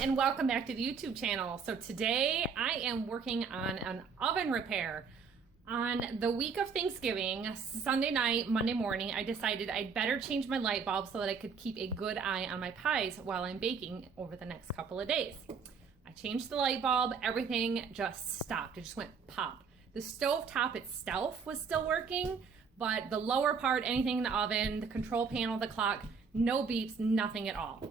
and welcome back to the YouTube channel. So today I am working on an oven repair. On the week of Thanksgiving, Sunday night, Monday morning, I decided I'd better change my light bulb so that I could keep a good eye on my pies while I'm baking over the next couple of days. I changed the light bulb, everything just stopped. It just went pop. The stove top itself was still working, but the lower part, anything in the oven, the control panel, the clock, no beeps, nothing at all.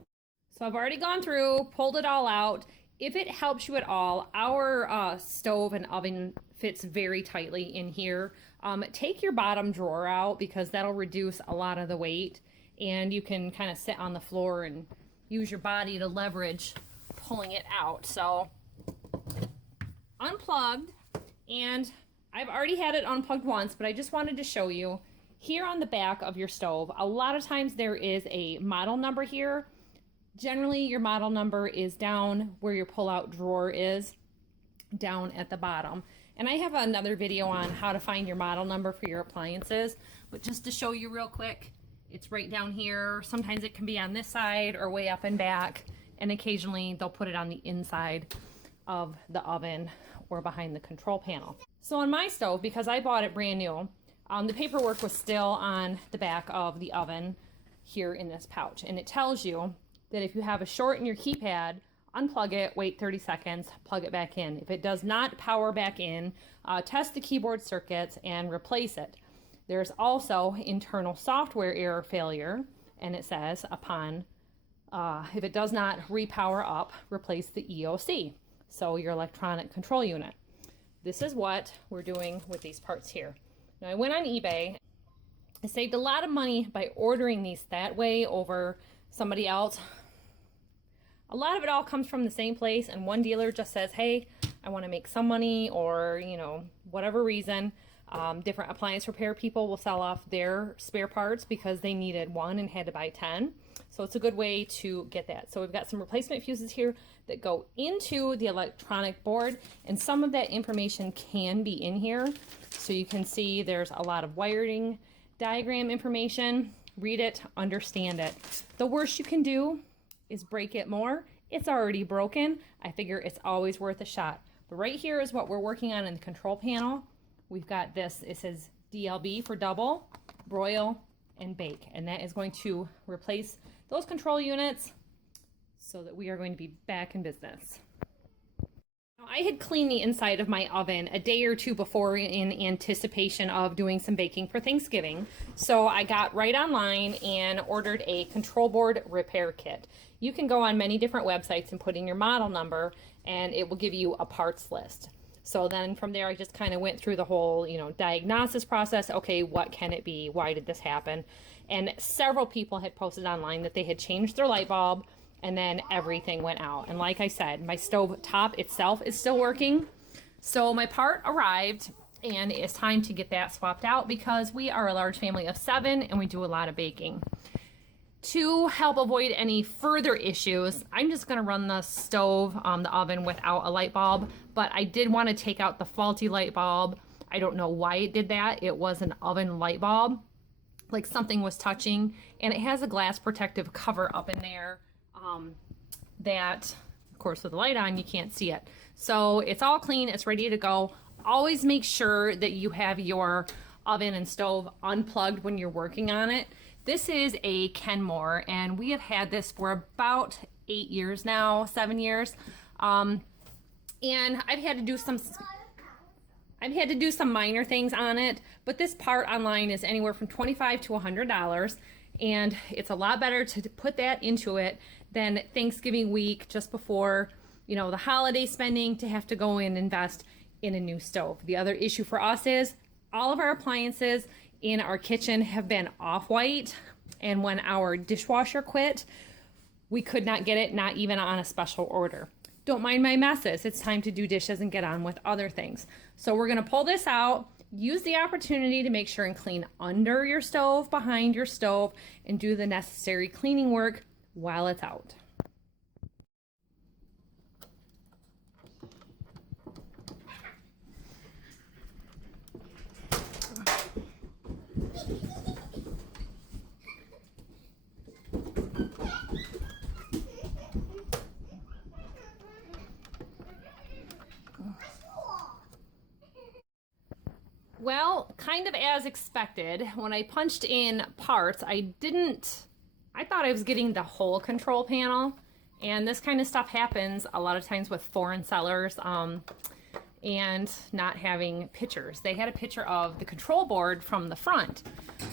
So I've already gone through, pulled it all out. If it helps you at all, our stove and oven fits very tightly in here. Take your bottom drawer out because that'll reduce a lot of the weight, and you can kind of sit on the floor and use your body to leverage pulling it out. So unplugged, and I've already had it unplugged once, but I just wanted to show you here on the back of your stove. A lot of times there is a model number here. Generally, your model number is down where your pull-out drawer is, down at the bottom. And I have another video on how to find your model number for your appliances, but just to show you real quick, it's right down here. Sometimes it can be on this side or way up and back, and occasionally they'll put it on the inside of the oven or behind the control panel. So on my stove, because I bought it brand new, the paperwork was still on the back of the oven here in this pouch, and it tells you that if you have a short in your keypad, unplug it, wait 30 seconds, plug it back in. If it does not power back in, test the keyboard circuits and replace it. There's also internal software error failure, and it says upon, if it does not repower up, replace the EOC, so your electronic control unit. This is what we're doing with these parts here. Now I went on eBay. I saved a lot of money by ordering these that way over somebody else. A lot of it all comes from the same place, and one dealer just says, hey, I want to make some money, or, you know, whatever reason. Different appliance repair people will sell off their spare parts because they needed one and had to buy 10. So it's a good way to get that. So we've got some replacement fuses here that go into the electronic board, and some of that information can be in here. So you can see there's a lot of wiring diagram information. Read it, understand it. The worst you can do is break it more. It's already broken. I figure it's always worth a shot. But right here is what we're working on in the control panel. We've got this, it says DLB for double, broil, and bake. And that is going to replace those control units so that we are going to be back in business. I had cleaned the inside of my oven a day or two before in anticipation of doing some baking for Thanksgiving. So I got right online and ordered a control board repair kit. You can go on many different websites and put in your model number, and it will give you a parts list. So then from there, I just kind of went through the whole, diagnosis process. Okay, what can it be? Why did this happen? And several people had posted online that they had changed their light bulb, and then everything went out. And like I said, my stove top itself is still working. So my part arrived, and it's time to get that swapped out because we are a large family of 7 and we do a lot of baking. To help avoid any further issues, I'm just gonna run the stove, the oven without a light bulb, but I did want to take out the faulty light bulb. I don't know why it did that. It was an oven light bulb, like something was touching, and it has a glass protective cover up in there. That, of course, with the light on, you can't see it. So it's all clean, it's ready to go. Always make sure that you have your oven and stove unplugged when you're working on it. This is a Kenmore, and we have had this for about 8 years now, 7 years. And I've had to do some minor things on it, but this part online is anywhere from $25 to $100. And it's a lot better to put that into it than Thanksgiving week, just before, the holiday spending, to have to go in and invest in a new stove. The other issue for us is all of our appliances in our kitchen have been off-white, and when our dishwasher quit, we could not get it, not even on a special order. Don't mind my messes. It's time to do dishes and get on with other things. So we're gonna pull this out, use the opportunity to make sure and clean under your stove, behind your stove, and do the necessary cleaning work while it's out. Well, kind of as expected, when I punched in parts, I thought I was getting the whole control panel, and this kind of stuff happens a lot of times with foreign sellers and not having pictures. They had a picture of the control board from the front.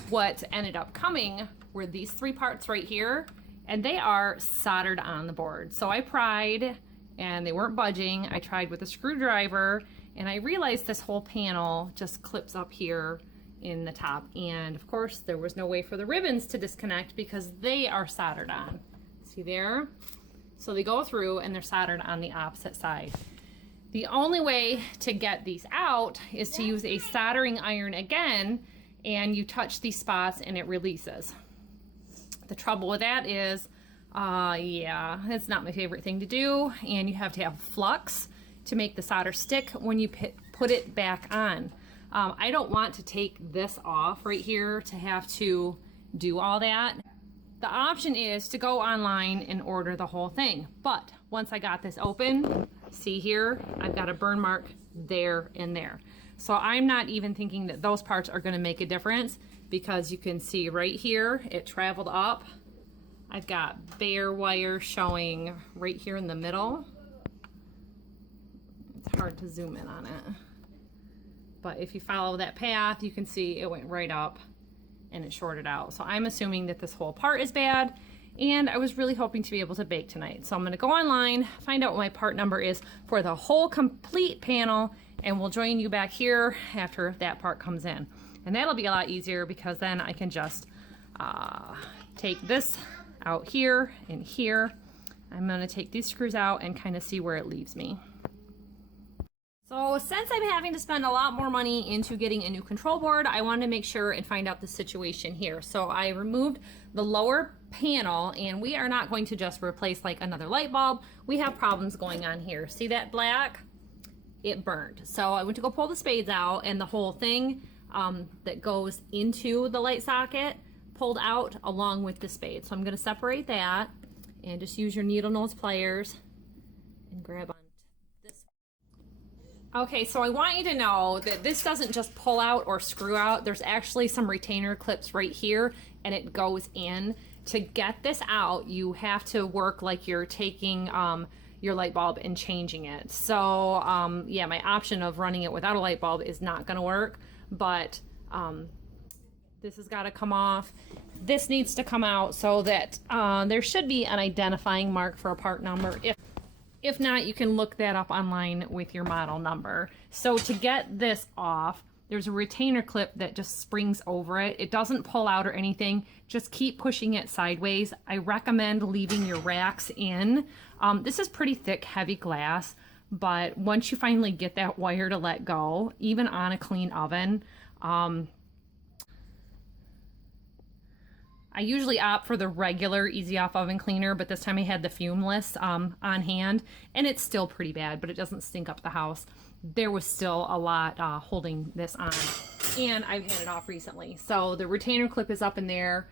What ended up coming were these 3 parts right here, and they are soldered on the board. So I pried, and they weren't budging. I tried with a screwdriver, and I realized this whole panel just clips up here in the top. And of course, there was no way for the ribbons to disconnect because they are soldered on. See there? So they go through and they're soldered on the opposite side. The only way to get these out is to use a soldering iron again, and you touch these spots and it releases. The trouble with that is, yeah, it's not my favorite thing to do, and you have to have flux to make the solder stick when you put it back on. I don't want to take this off right here to have to do all that. The option is to go online and order the whole thing. But once I got this open, see here, I've got a burn mark there and there. So I'm not even thinking that those parts are gonna make a difference, because you can see right here, it traveled up. I've got bare wire showing right here in the middle. It's hard to zoom in on it. But if you follow that path, you can see it went right up and it shorted out. So I'm assuming that this whole part is bad, and I was really hoping to be able to bake tonight. So I'm gonna go online, find out what my part number is for the whole complete panel, and we'll join you back here after that part comes in. And that'll be a lot easier, because then I can just take this out here and here. I'm gonna take these screws out and kind of see where it leaves me. So since I'm having to spend a lot more money into getting a new control board, I wanted to make sure and find out the situation here. So I removed the lower panel, and we are not going to just replace like another light bulb. We have problems going on here. See that black? It burned. So I went to go pull the spades out, and the whole thing that goes into the light socket pulled out along with the spade. So I'm going to separate that and just use your needle nose pliers and grab on this. Okay, so I want you to know that this doesn't just pull out or screw out. There's actually some retainer clips right here, and it goes in. To get this out, you have to work like you're taking your light bulb and changing it. So yeah, my option of running it without a light bulb is not gonna work, but this has got to come off. This needs to come out so that there should be an identifying mark for a part number. If not, you can look that up online with your model number. So to get this off, there's a retainer clip that just springs over it. It doesn't pull out or anything. Just keep pushing it sideways. I recommend leaving your racks in. This is pretty thick, heavy glass, but once you finally get that wire to let go, even on a clean oven, I usually opt for the regular Easy Off oven cleaner, but this time I had the fumeless on hand, and it's still pretty bad, but it doesn't stink up the house. There was still a lot holding this on, and I've had it off recently. So the retainer clip is up in there.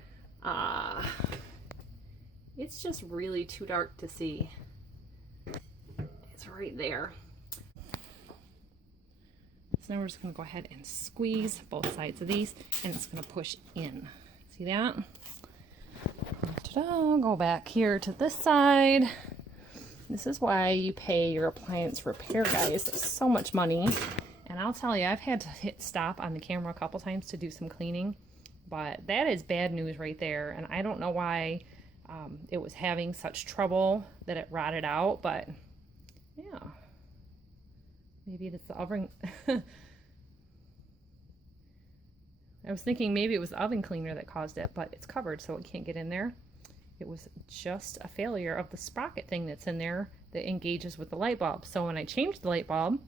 It's just really too dark to see. It's right there. So now we're just gonna go ahead and squeeze both sides of these, and it's gonna push in. See that? Ta-da, go back here to this side. This is why you pay your appliance repair guys so much money. And I'll tell you, I've had to hit stop on the camera a couple times to do some cleaning, but that is bad news right there. And I don't know why it was having such trouble that it rotted out, but yeah, maybe it's the oven. I was thinking maybe it was the oven cleaner that caused it, but it's covered so it can't get in there. It was just a failure of the sprocket thing that's in there that engages with the light bulb. So when I changed the light bulb,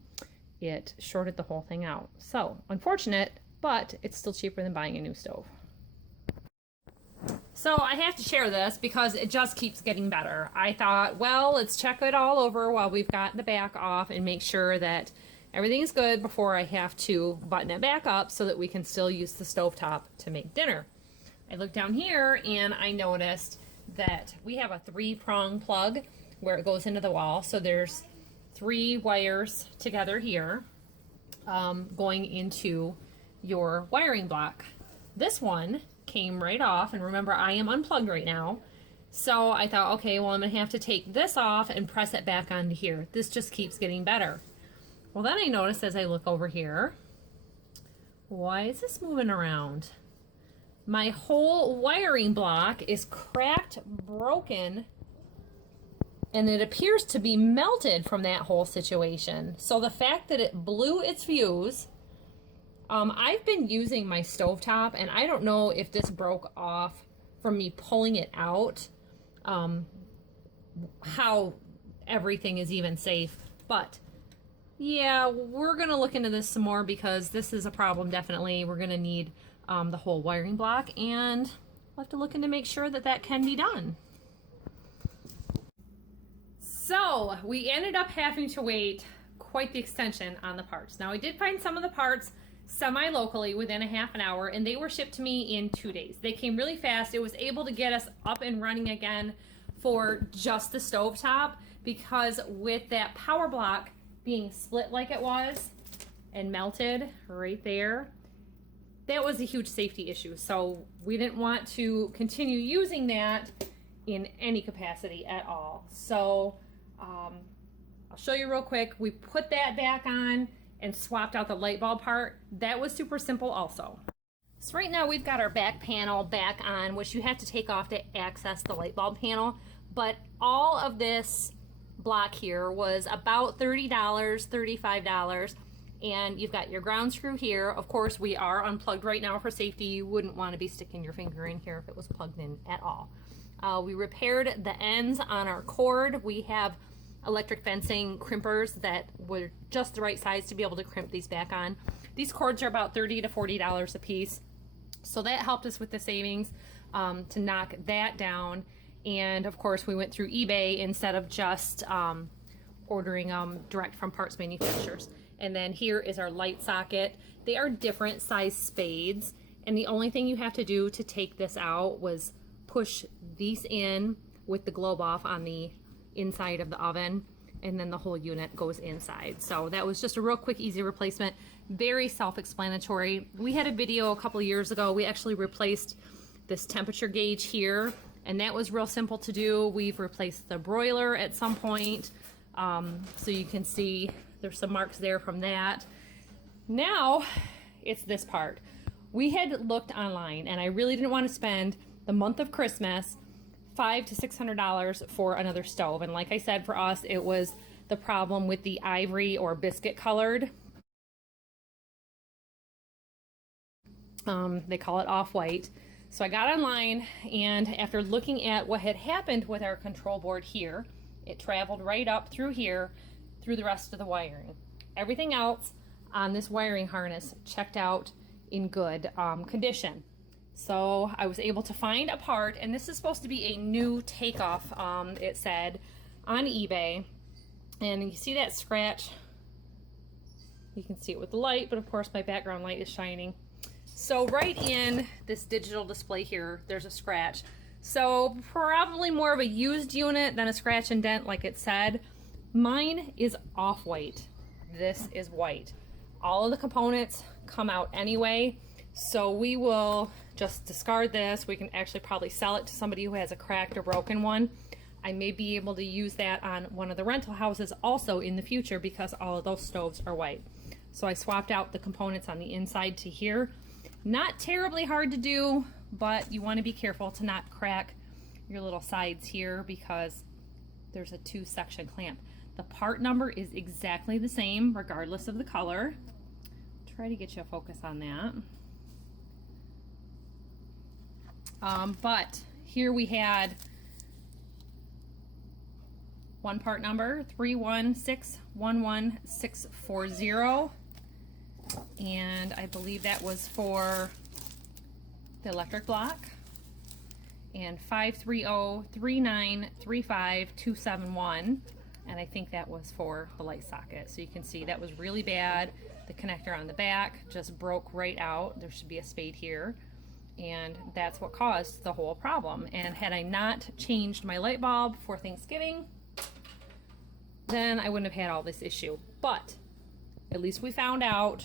it shorted the whole thing out. So unfortunate, but it's still cheaper than buying a new stove. So I have to share this because it just keeps getting better. I thought, well, let's check it all over while we've got the back off and make sure that everything is good before I have to button it back up so that we can still use the stovetop to make dinner. I looked down here and I noticed that we have a 3-prong plug where it goes into the wall. So there's 3 wires together here going into your wiring block. This one came right off, and remember, I am unplugged right now. So I thought, okay, well, I'm gonna have to take this off and press it back onto here. This just keeps getting better. Well, then I noticed as I look over here, why is this moving around? My whole wiring block is cracked, broken, and it appears to be melted from that whole situation. So the fact that it blew its fuse, I've been using my stovetop, and I don't know if this broke off from me pulling it out, how everything is even safe. But yeah, we're gonna look into this some more because this is a problem. Definitely we're gonna need the whole wiring block, and we'll have to look into make sure that that can be done. So we ended up having to wait quite the extension on the parts. Now I did find some of the parts semi-locally within a half an hour, and they were shipped to me in 2 days. They came really fast. It was able to get us up and running again for just the stovetop, because with that power block being split like it was and melted right there, that was a huge safety issue. So we didn't want to continue using that in any capacity at all. So I'll show you real quick. We put that back on and swapped out the light bulb part. That was super simple also. So right now we've got our back panel back on, which you have to take off to access the light bulb panel. But all of this block here was about $30, $35. And you've got your ground screw here. Of course, we are unplugged right now for safety. You wouldn't want to be sticking your finger in here if it was plugged in at all. We repaired the ends on our cord. We have electric fencing crimpers that were just the right size to be able to crimp these back on. These cords are about $30 to $40 a piece. So that helped us with the savings to knock that down. And of course, we went through eBay instead of just ordering direct from parts manufacturers. And then here is our light socket. They are different size spades. And the only thing you have to do to take this out was push these in with the globe off on the inside of the oven, and then the whole unit goes inside. So that was just a real quick, easy replacement. Very self-explanatory. We had a video a couple years ago. We actually replaced this temperature gauge here, and that was real simple to do. We've replaced the broiler at some point. So you can see there's some marks there from that. Now it's this part. We had looked online, and I really didn't want to spend the month of Christmas $500 to $600 for another stove. And like I said, for us, it was the problem with the ivory or biscuit colored. They call it off-white. So I got online, and after looking at what had happened with our control board here, it traveled right up through here, through the rest of the wiring. Everything else on this wiring harness checked out in good condition. So I was able to find a part, and this is supposed to be a new takeoff, it said, on eBay. And you see that scratch? You can see it with the light, but of course my background light is shining. So right in this digital display here, there's a scratch. So probably more of a used unit than a scratch and dent like it said. Mine is off-white. This is white. All of the components come out anyway, so we will just discard this. We can actually probably sell it to somebody who has a cracked or broken one. I may be able to use that on one of the rental houses also in the future, because all of those stoves are white. So I swapped out the components on the inside to here. Not terribly hard to do, but you want to be careful to not crack your little sides here because there's a 2-section clamp. The part number is exactly the same regardless of the color. Try to get you a focus on that. But here we had one part number 31611640, and I believe that was for the electric block, and 5303935 and I think that was for the light socket. So you can see that was really bad. The connector on the back just broke right out. There should be a spade here, and that's what caused the whole problem. And had I not changed my light bulb for Thanksgiving, then I wouldn't have had all this issue. But at least we found out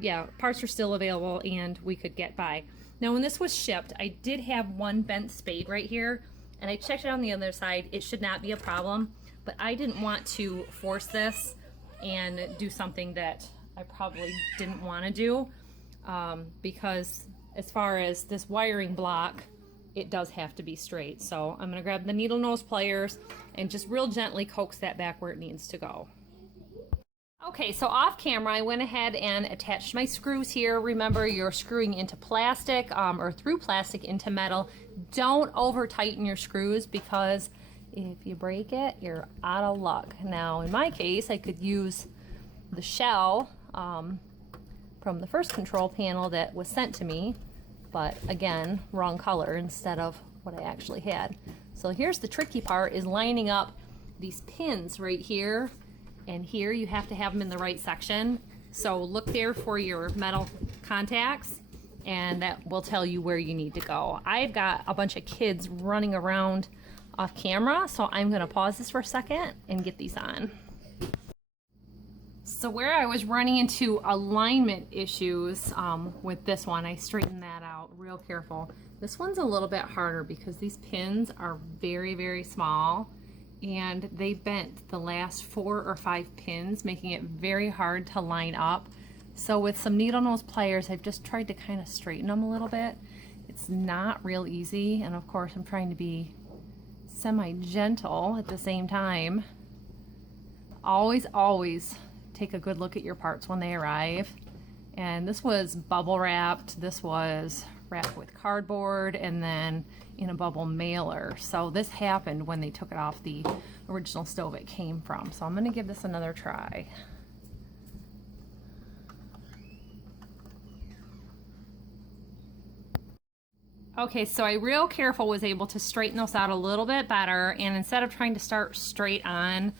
yeah, parts are still available and we could get by. Now when this was shipped, I did have one bent spade right here, and I checked it on the other side. It should not be a problem, but I didn't want to force this and do something that I probably didn't want to do, because as far as this wiring block, it does have to be straight. So I'm going to grab the needle nose pliers and just real gently coax that back where it needs to go. Okay, so off camera, I went ahead and attached my screws here. Remember, you're screwing into plastic or through plastic into metal. Don't over tighten your screws, because if you break it, you're out of luck. Now, in my case, I could use the shell from the first control panel that was sent to me, but again, wrong color instead of what I actually had. So here's the tricky part, is lining up these pins right here and here. You have to have them in the right section. So look there for your metal contacts, and that will tell you where you need to go. I've got a bunch of kids running around off camera, so I'm gonna pause this for a second and get these on. So where I was running into alignment issues with this one, I straightened that out real careful. This one's a little bit harder because these pins are very, very small, and they bent the last 4 or 5 pins, making it very hard to line up. So with some needle nose pliers, I've just tried to kind of straighten them a little bit. It's not real easy, and of course I'm trying to be semi-gentle at the same time. Always take a good look at your parts when they arrive. And this was bubble wrapped, this was wrapped with cardboard, and then in a bubble mailer. So this happened when they took it off the original stove it came from. So I'm gonna give this another try. Okay, so I real careful was able to straighten those out a little bit better, and instead of trying to start straight on,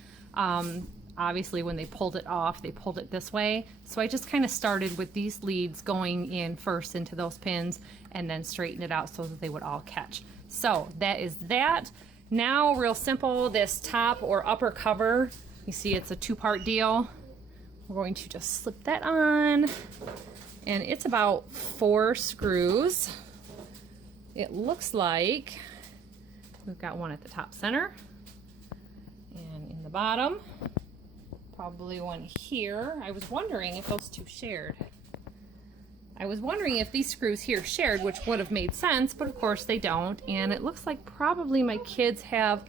obviously when they pulled it off, they pulled it this way. So I just kind of started with these leads going in first into those pins, and then straighten it out so that they would all catch. So that is that. Now, real simple, this top or upper cover, you see it's a 2-part deal. We're going to just slip that on, and it's about 4 screws. It looks like we've got one at the top center, and in the bottom, probably one here. I was wondering if those two shared. I was wondering if these screws here shared, which would have made sense, but of course they don't. And it looks like probably my kids have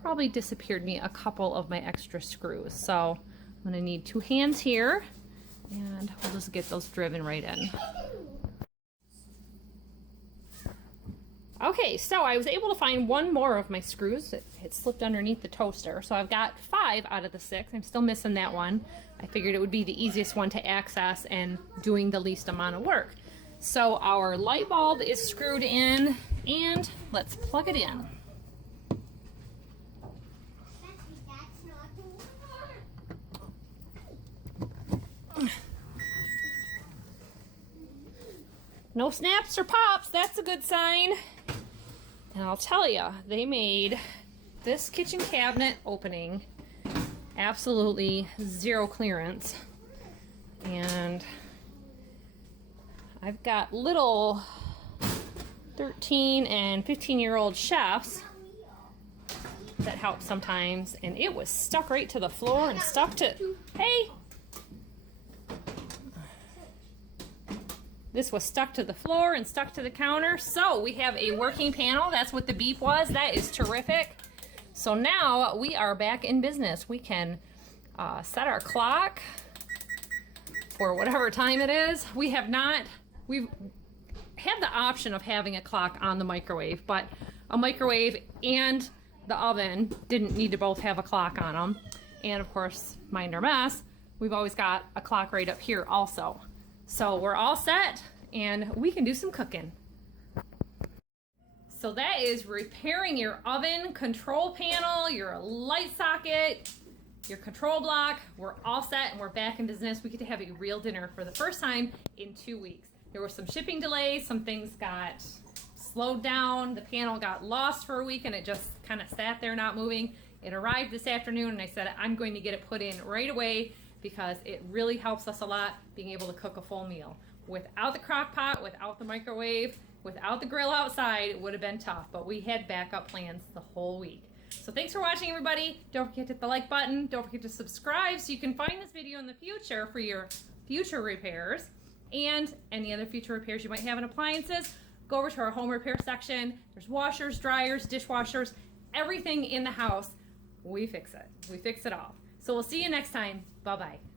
probably disappeared me a couple of my extra screws. So I'm gonna need 2 hands here, and we'll just get those driven right in. Okay, so I was able to find one more of my screws. It slipped underneath the toaster. So I've got 5 out of the 6. I'm still missing that one. I figured it would be the easiest one to access and doing the least amount of work. So our light bulb is screwed in, and let's plug it in. No snaps or pops, that's a good sign. And I'll tell you, they made this kitchen cabinet opening absolutely 0 clearance. And I've got little 13 and 15-year-old chefs that help sometimes, and it was stuck right to the floor and stuck to, hey! This was stuck to the floor and stuck to the counter. So we have a working panel. That's what the beep was. That is terrific. So now we are back in business. We can set our clock for whatever time it is. We've had the option of having a clock on the microwave, but a microwave and the oven didn't need to both have a clock on them. And of course, mind our mess, we've always got a clock right up here also. So we're all set, and we can do some cooking. So that is repairing your oven, control panel, your light socket, your control block. We're all set, and we're back in business. We get to have a real dinner for the first time in 2 weeks. There were some shipping delays, some things got slowed down, the panel got lost for a week, and it just kind of sat there not moving. It arrived this afternoon, and I said I'm going to get it put in right away because it really helps us a lot being able to cook a full meal. Without the crock pot, without the microwave, without the grill outside, it would have been tough, but we had backup plans the whole week. So thanks for watching, everybody. Don't forget to hit the like button. Don't forget to subscribe so you can find this video in the future for your future repairs and any other future repairs you might have in appliances. Go over to our home repair section. There's washers, dryers, dishwashers, everything in the house. We fix it. We fix it all. So we'll see you next time. Bye-bye.